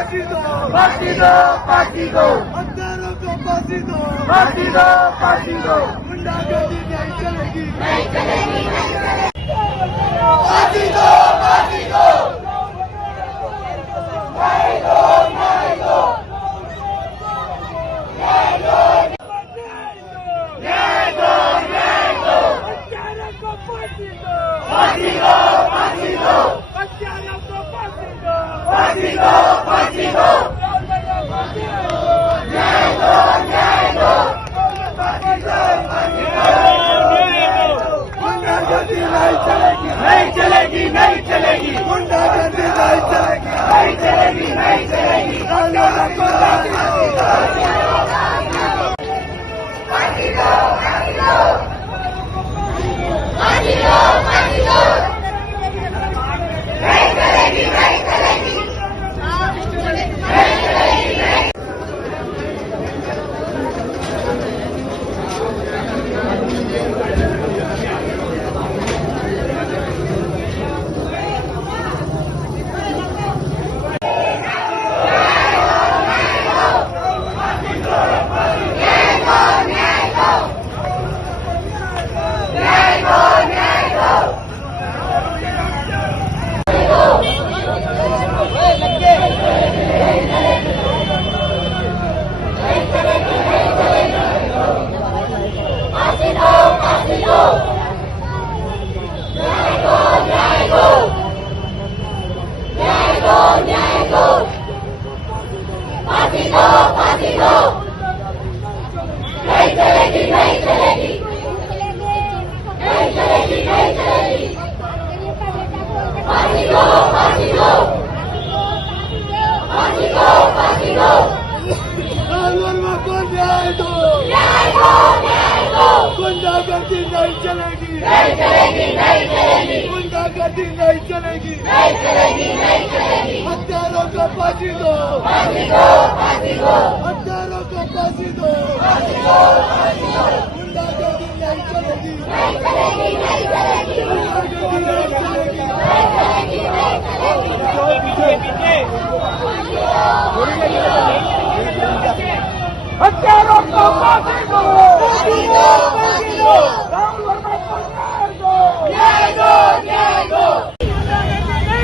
फांसी दो, फांसी दो, फांसी दो, हत्यारों को फांसी दो, फांसी दो, फांसी दो, गुंडागर्दी नहीं चलेगी, नहीं चलेगी, नहीं चलेगी, फांसी दो, फांसी दो, न्याय दो, न्याय दो, न्याय दो, न्याय दो, न्याय दो, हत्यारों को फांसी दो, फांसी दो, फांसी दो, हत्यारों को फांसी दो, फांसी दो, फांसी दो, न्याय दो, न्याय दो, फांसी दो, फांसी दो, गुंडागर्दी नहीं चलेगी, नहीं चलेगी, नहीं चलेगी, गुंडागर्दी नहीं चलेगी, नहीं चलेगी, नहीं चलेगी, हत्यारों को फांसी दो, फांसी दो, फांसी दो, फांसी दो, फांसी दो, नहीं चलेगी, नहीं चलेगी, नहीं चलेगी, नहीं। गुंडागर्दी नहीं चलेगी, नहीं चलेगी, नहीं चलेगी, गुंडागर्दी नहीं चलेगी, नहीं चलेगी, नहीं चलेगी, हत्यारों को फांसी दो, फांसी दो, फांसी दो, हत्यारों को फांसी दो, फांसी दो, फांसी दो, गुंडागर्दी नहीं चलेगी, नहीं चलेगी, नहीं चलेगी, गुंडागर्दी नहीं चलेगी, नहीं चलेगी, नहीं चलेगी, हत्यारों को फांसी दो, फांसी दो, फांसी दो, राहुल वर्मा को न्याय दो, न्याय दो, नहीं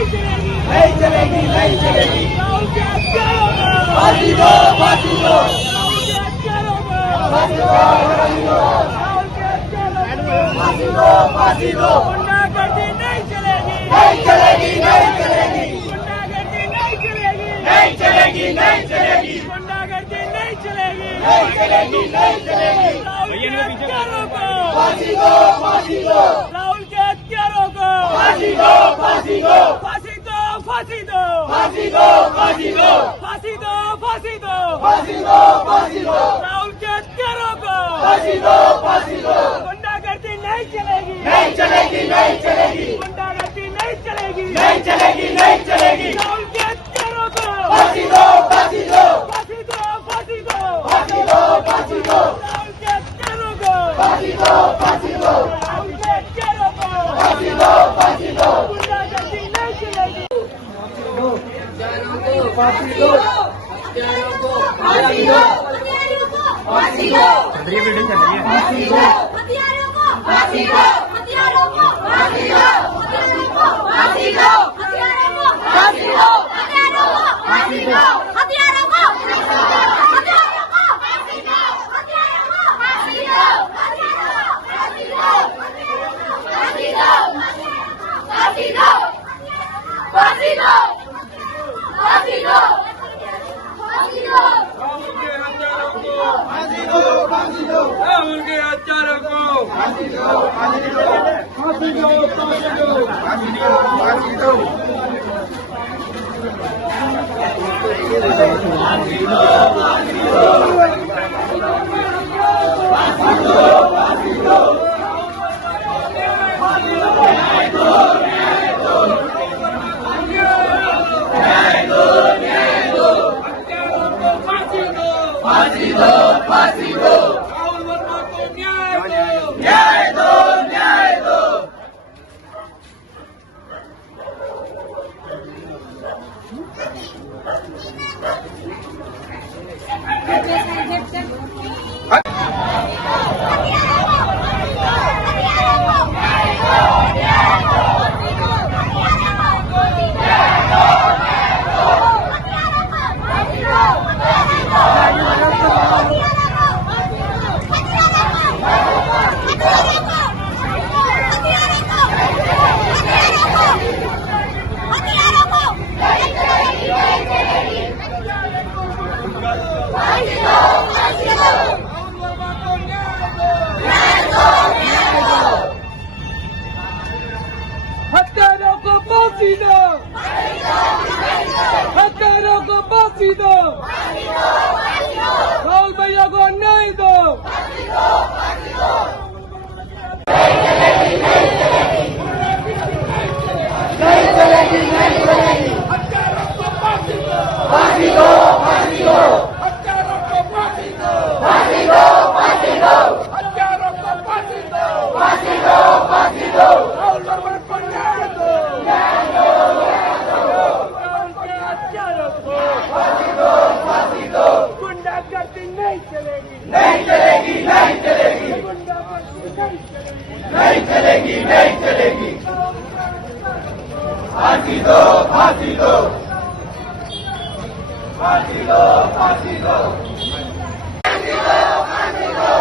चलेगी, नहीं चलेगी, नहीं चलेगी, राहुल के हत्यारों को, फांसी दो, फांसी दो, राहुल के हत्यारों को, फांसी दो, फांसी दो, राहुल के हत्यारों को, फांसी दो, फांसी दो, गुंडागर्दी नहीं चलेगी, नहीं चलेगी, नहीं चलेगी, गुंडागर्दी नहीं चलेगी, नहीं चलेगी, नहीं चलेगी, गुंडागर्दी नहीं चलेगी, नहीं चलेगी, नहीं चलेगी, राहुल के हत्यारों को, फांसी दो, फांसी दो, राहुल के हत्यारों को, फांसी दो, फांसी दो, फांसी दो, फांसी दो, फांसी दो, फांसी दो, फांसी दो, फांसी दो, फांसी दो, फांसी दो, राहुल के हत्यारों को, फांसी दो, फांसी दो, गुंडागर्दी नहीं चलेगी, नहीं चलेगी, नहीं चलेगी, गुंडागर्दी नहीं चलेगी, नहीं चलेगी, नहीं चलेगी, राहुल के हत्यारों को, फांसी दो, फांसी दो, फांसी दो, फांसी दो, फांसी दो, फांसी दो, राहुल के हत्यारों को, फांसी दो, फांसी दो, राहुल के हत्यारों को, फांसी दो, फांसी दो, गुंडागर्दी नहीं चलेगी, फांसी दो, फांसी दो, फांसी दो, फांसी दो, हथियारों को फांसी दो, हथियारों को फांसी दो, हथियारों को फांसी दो, हथियारों को फांसी दो, हथियारों को फांसी दो, हथियारों को फांसी दो, हथियारों को फांसी दो, हथियारों को फांसी दो, फांसी दो, फांसी दो, फांसी दो, फांसी दो, फांसी दो, फांसी दो, फांसी दो, राहुल के हत्यारों को, फांसी दो, फांसी दो, फांसी दो, फांसी दो, फांसी दो, फांसी दो, फांसी दो, फांसी दो, राहुल वर्मा को न्याय दो, न्याय दो, न्याय दो। फांसी दो, राहुल भैया को न्याय दो। हत्यारों को फांसी दो, फांसी दो, फांसी दो। हत्यारों को फांसी दो, फांसी दो, फांसी दो। हत्यारों को फांसी दो, फांसी दो, फांसी दो। राहुल वर्मा को न्याय दो, न्याय दो, न्याय दो। राहुल के हत्यारों को फांसी दो, फांसी दो। गुंडागर्दी नहीं चलेगी, नहीं चलेगी, नहीं चलेगी। गुंडागर्दी नहीं चलेगी, नहीं चलेगी, नहीं चलेगी। फांसी दो, फांसी दो, फांसी दो, फांसी दो, फांसी दो, फांसी दो।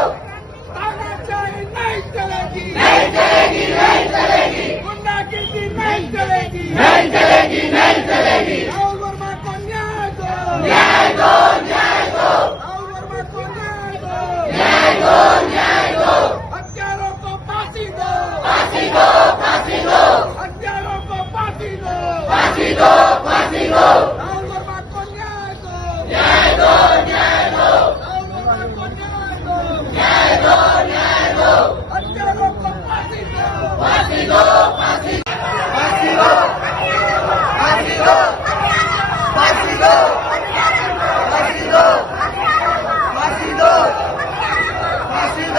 तानाशाही नहीं चलेगी, नहीं चलेगी, नहीं चलेगी। गुंडागर्दी नहीं चलेगी, नहीं चलेगी, नहीं चलेगी। राहुल वर्मा को न्याय दो, न्याय दो, न्याय दो। राहुल वर्मा को न्याय दो, न्याय दो, न्याय दो। हत्यारों को फांसी दो, फांसी दो, फांसी दो। हत्यारों को फांसी दो, फांसी दो, फांसी दो। राहुल वर्मा को न्याय दो, न्याय दो, न्याय दो। राहुल वर्मा को न्याय दो, न्याय दो, न्याय दो। हत्यारों को फांसी दो, फांसी दो, फांसी दो, फांसी दो, फांसी दो, फांसी दो, फांसी दो, फांसी दो, फांसी दो, फांसी दो, फांसी दो,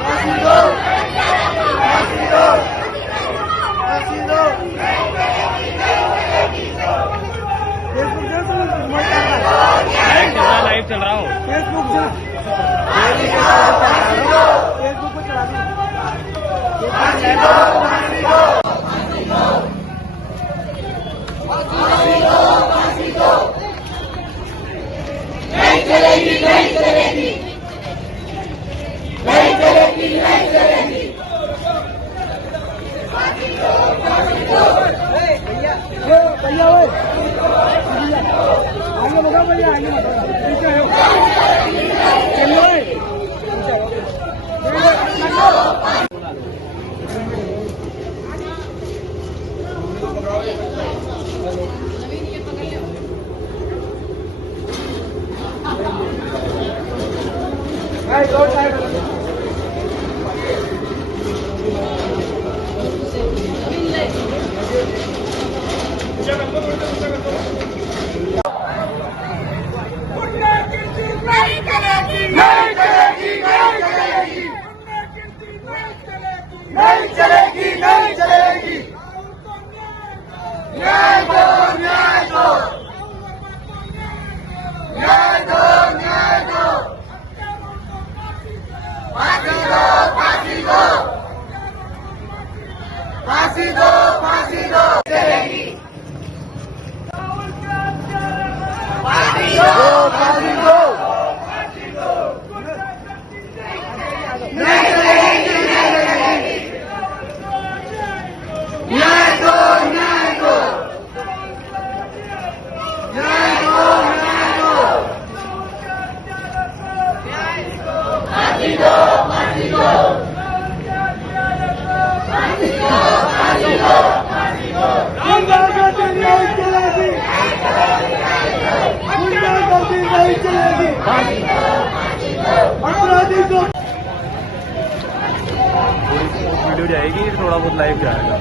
फांसी दो, फांसी दो। लाइव चल रहा हो फेसबुक पे चला दो। नहीं चलेगी, नहीं चलेगी, नहीं चलेगी, नहीं चलेगी। भैया ओए, आगे बढ़ो भैया, आगे बढ़ो। पीछे हो चलो ओए। नहीं चलेगी, नहीं चलेगी। न्याय दो, न्याय दो, न्याय दो, न्याय दो। फांसी दो, फांसी दो, फांसी दो, फांसी दो। चलेगी, फांसी दो, फांसी दो, नहीं चलेगी, नहीं चलेगी। न्याय दो, न्याय दो, न्याय दो, न्याय दो। फांसी दो, फांसी दो, फांसी दो, फांसी दो, फांसी दो। गुंडागर्दी नहीं चलेगी, गुंडागर्दी नहीं चलेगी। अपराधी को वीडियो जाएगी, थोड़ा बहुत लाइव जाएगा।